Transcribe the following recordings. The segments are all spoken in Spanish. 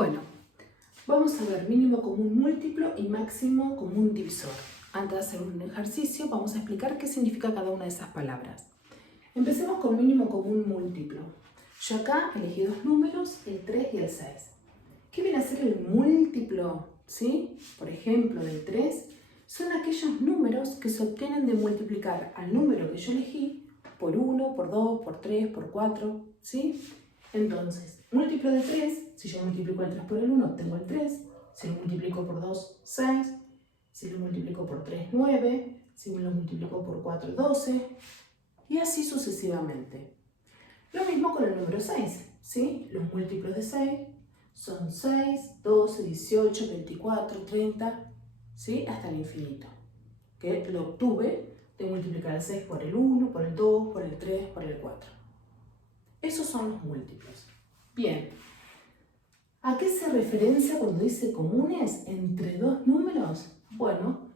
Bueno, vamos a ver mínimo común múltiplo y máximo común divisor. Antes de hacer un ejercicio, vamos a explicar qué significa cada una de esas palabras. Empecemos con mínimo común múltiplo. Yo acá elegí dos números, el 3 y el 6. ¿Qué viene a ser el múltiplo? ¿Sí? Por ejemplo, del 3 son aquellos números que se obtienen de multiplicar al número que yo elegí por 1, por 2, por 3, por 4, ¿sí? Entonces, múltiplo de 3, si yo multiplico el 3 por el 1, obtengo el 3. Si lo multiplico por 2, 6. Si lo multiplico por 3, 9. Si lo multiplico por 4, 12. Y así sucesivamente. Lo mismo con el número 6, ¿sí? Los múltiplos de 6 son 6, 12, 18, 24, 30, ¿sí? Hasta el infinito. Que lo obtuve de multiplicar el 6 por el 1, por el 2, por el 3, por el 4. Esos son los múltiplos. Bien. ¿A qué se referencia cuando dice comunes entre dos números? Bueno,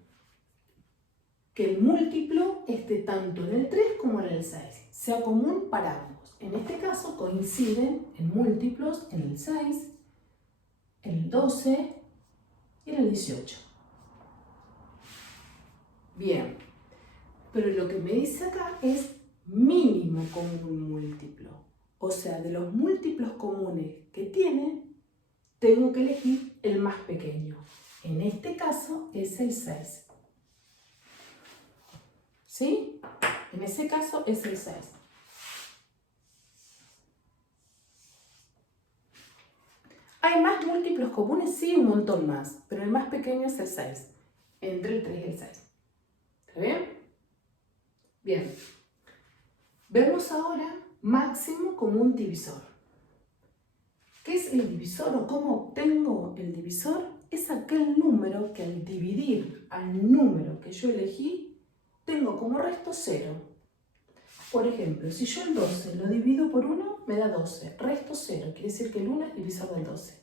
que el múltiplo esté tanto en el 3 como en el 6, sea común para ambos. En este caso coinciden en múltiplos en el 6, en el 12 y en el 18. Bien, pero lo que me dice acá es mínimo común múltiplo. O sea, de los múltiplos comunes que tienen, tengo que elegir el más pequeño. En este caso es el 6. ¿Sí? En ese caso es el 6. ¿Hay más múltiplos comunes? Sí, un montón más, pero el más pequeño es el 6, entre el 3 y el 6. ¿Está bien? Bien. Vemos ahora máximo común divisor. ¿Qué es el divisor o cómo obtengo el divisor? Es aquel número que al dividir al número que yo elegí, tengo como resto 0. Por ejemplo, si yo el 12 lo divido por 1, me da 12. Resto 0, quiere decir que el 1 es divisor del 12.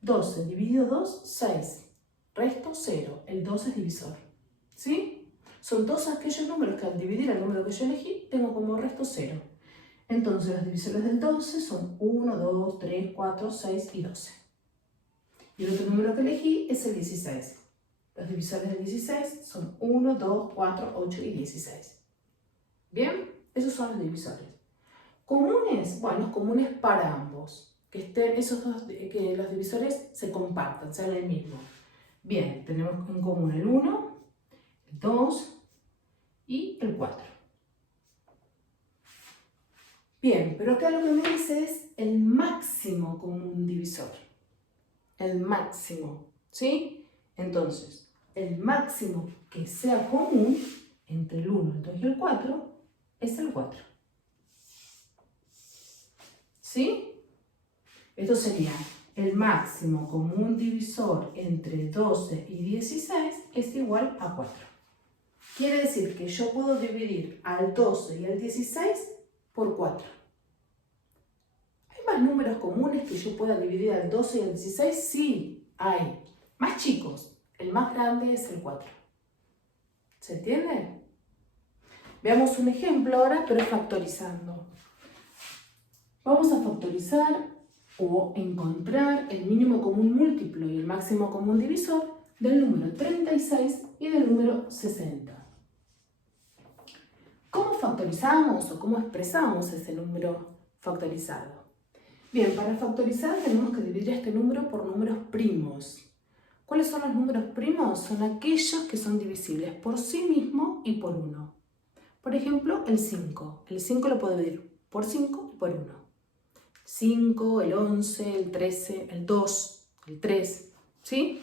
12 dividido 2, 6. Resto 0, el 2 es divisor. ¿Sí? Son todos aquellos números que al dividir al número que yo elegí, tengo como resto 0. Entonces los divisores del 12 son 1, 2, 3, 4, 6 y 12. Y el otro número que elegí es el 16. Los divisores del 16 son 1, 2, 4, 8 y 16. ¿Bien? Esos son los divisores. ¿Comunes? Bueno, comunes para ambos. Que estén esos dos, que los divisores se compartan, sean el mismo. Bien, tenemos en común el 1, el 2 y el 4. Bien, pero acá lo que me dice es el máximo común divisor. El máximo, ¿sí? Entonces, el máximo que sea común entre el 1, el 2 y el 4 es el 4. ¿Sí? Esto sería el máximo común divisor entre 12 y 16 es igual a 4. Quiere decir que yo puedo dividir al 12 y al 16 por 4. ¿Hay más números comunes que yo pueda dividir al 12 y al 16? Sí, hay. Más chicos. El más grande es el 4. ¿Se entiende? Veamos un ejemplo ahora, pero factorizando. Vamos a factorizar o encontrar el mínimo común múltiplo y el máximo común divisor del número 36 y del número 60. ¿Cómo factorizamos o cómo expresamos ese número factorizado? Bien, para factorizar tenemos que dividir este número por números primos. ¿Cuáles son los números primos? Son aquellos que son divisibles por sí mismo y por 1. Por ejemplo, el 5. El 5 lo puedo dividir por 5 y por 1. 5, el 11, el 13, el 2, el 3, ¿sí?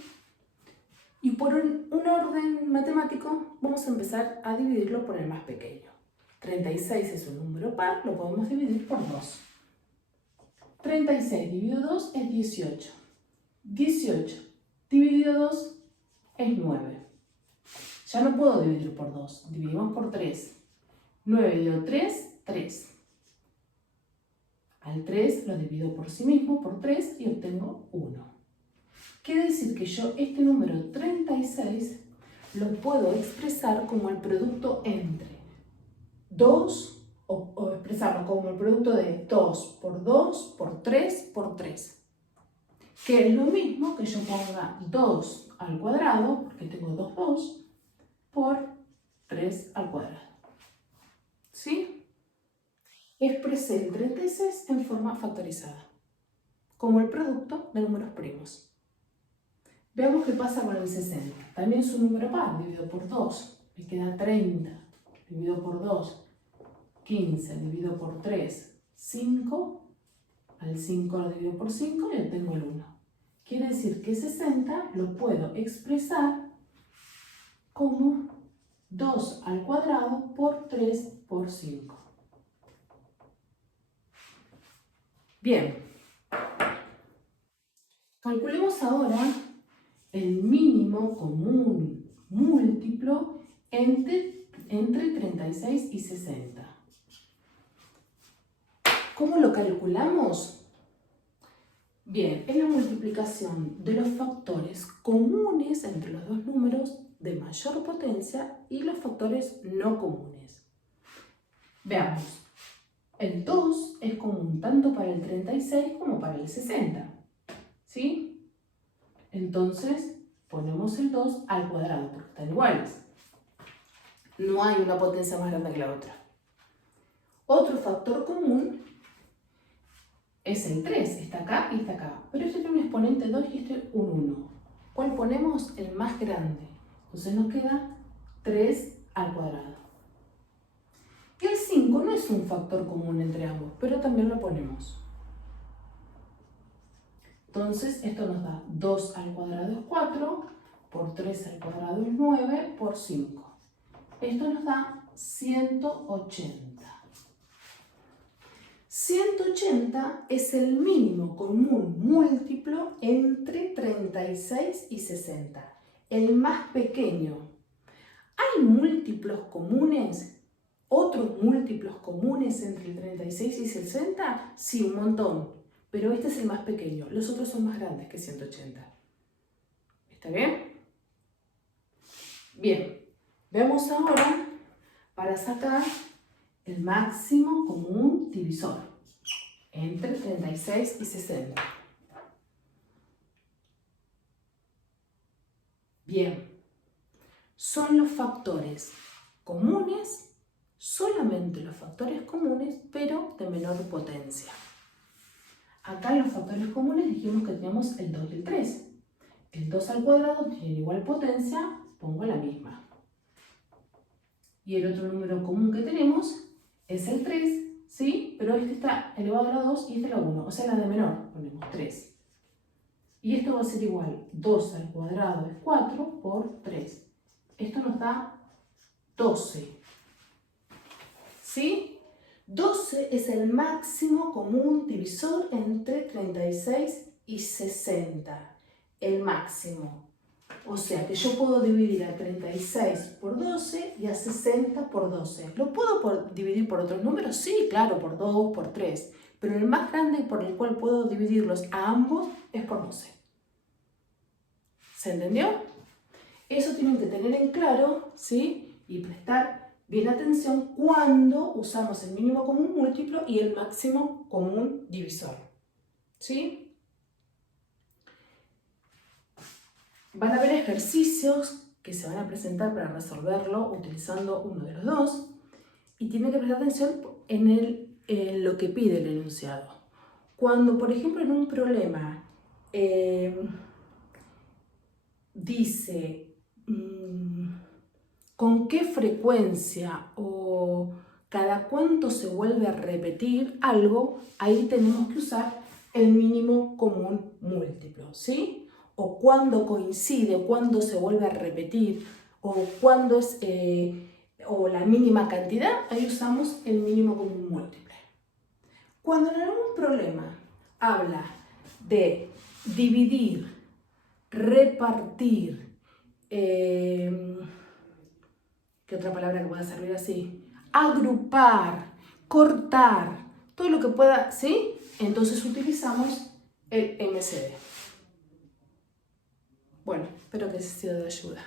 Y por un orden matemático vamos a empezar a dividirlo por el más pequeño. 36 es un número par, lo podemos dividir por 2. 36 dividido 2 es 18. 18 dividido 2 es 9. Ya no puedo dividir por 2, dividimos por 3. 9 dividido 3, 3. Al 3 lo divido por sí mismo, por 3, y obtengo 1. Quiere decir que yo este número 36 lo puedo expresar como el producto entre 2, o expresarlo como el producto de 2 por 2 por 3 por 3. que es lo mismo que yo ponga 2 al cuadrado, porque tengo 2, por 3 al cuadrado. ¿Sí? Expresé el 36 en forma factorizada, como el producto de números primos. Veamos qué pasa con el 60. También es un número par, dividido por 2. Me queda 30, dividido por 2. 15, dividido por 3. 5. Al 5 lo divido por 5 y obtengo el 1. Quiere decir que 60 lo puedo expresar como 2 al cuadrado por 3 por 5. Bien. Calculemos ahora el mínimo común múltiplo entre 36 y 60. ¿Cómo lo calculamos? Bien, es la multiplicación de los factores comunes entre los dos números de mayor potencia y los factores no comunes. Veamos, el 2 es común tanto para el 36 como para el 60. ¿Sí? Entonces, ponemos el 2 al cuadrado porque están iguales. No hay una potencia más grande que la otra. Otro factor común es el 3, está acá y está acá. Pero este tiene un exponente 2 y este un 1. ¿Cuál ponemos? El más grande. Entonces nos queda 3 al cuadrado. Y el 5 no es un factor común entre ambos, pero también lo ponemos. Entonces esto nos da 2 al cuadrado es 4, por 3 al cuadrado es 9, por 5. Esto nos da 180. 180 es el mínimo común múltiplo entre 36 y 60, el más pequeño. ¿Hay múltiplos comunes? ¿Otros múltiplos comunes entre el 36 y 60? Sí, un montón, pero este es el más pequeño. Los otros son más grandes que 180. ¿Está bien? Bien, veamos ahora para sacar el máximo común divisor entre 36 y 60. Bien, son los factores comunes, solamente los factores comunes, pero de menor potencia. Acá en los factores comunes dijimos que teníamos el 2 y el 3. El 2 al cuadrado tiene igual potencia, pongo la misma. Y el otro número común que tenemos es el 3, ¿sí? Pero este está elevado a la 2 y este a la 1, o sea, la de menor, ponemos 3. Y esto va a ser igual, 2 al cuadrado es 4 por 3. Esto nos da 12. ¿Sí? 12 es el máximo común divisor entre 36 y 60. El máximo. O sea que yo puedo dividir a 36 por 12 y a 60 por 12. ¿Lo puedo dividir por otros números? Sí, claro, por 2, por 3. Pero el más grande por el cual puedo dividirlos a ambos es por 12. ¿Se entendió? Eso tienen que tener en claro, ¿sí? Y prestar bien atención cuando usamos el mínimo común múltiplo y el máximo común divisor. ¿Sí? Van a haber ejercicios que se van a presentar para resolverlo utilizando uno de los dos y tienen que prestar atención en lo que pide el enunciado. Cuando, por ejemplo, en un problema dice con qué frecuencia o cada cuánto se vuelve a repetir algo, ahí tenemos que usar el mínimo común múltiplo, ¿sí? O cuándo coincide, o cuándo se vuelve a repetir, o cuándo es o la mínima cantidad, ahí usamos el mínimo común múltiple. Cuando en algún problema habla de dividir, repartir, ¿qué otra palabra que pueda servir así? Agrupar, cortar, todo lo que pueda, ¿sí? Entonces utilizamos el MCD. Bueno, espero que haya sido de ayuda.